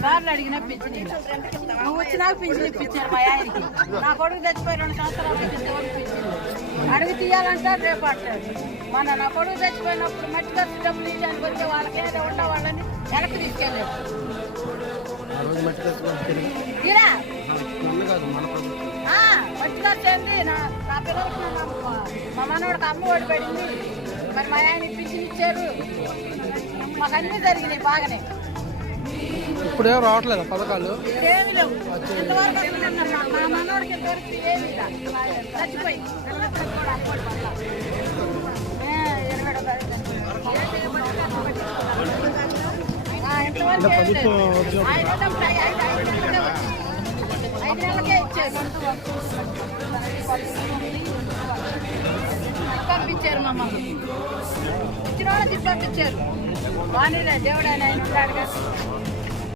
సార్లు అడిగినా పింఛన్. నువ్వు పింఛన్ ఇప్పించారు మా ఆయనకి. నా కొడుకు చచ్చిపోయి రెండు సంవత్సరాలు పింఛన్ అడిగి తీయాలంటారు రేపు అంటారు. మన నా కొడుకు చచ్చిపోయినప్పుడు మట్టి ఖర్చు డబ్బులు ఇచ్చాను కొరికే వాళ్ళకి ఏదో ఉన్న వాళ్ళని వెనక్కి తీసుకెళ్ళారు. తీరా? మట్టి ఖర్చు ఏంది నా నా పిల్లలకి మా మనవాడికి అమ్మ ఒడి పడింది. మరి మా ఆయన పింఛన్ ఇచ్చారు. మాకు అన్నీ జరిగినాయి బాగానే. ఇప్పుడేం రావట్లేదు పథకాలు? పంపించారు మమ్మల్ని. ఇచ్చిన వాళ్ళకి పంపించారు వాణిలే దేవుడు ఆయన ఆయన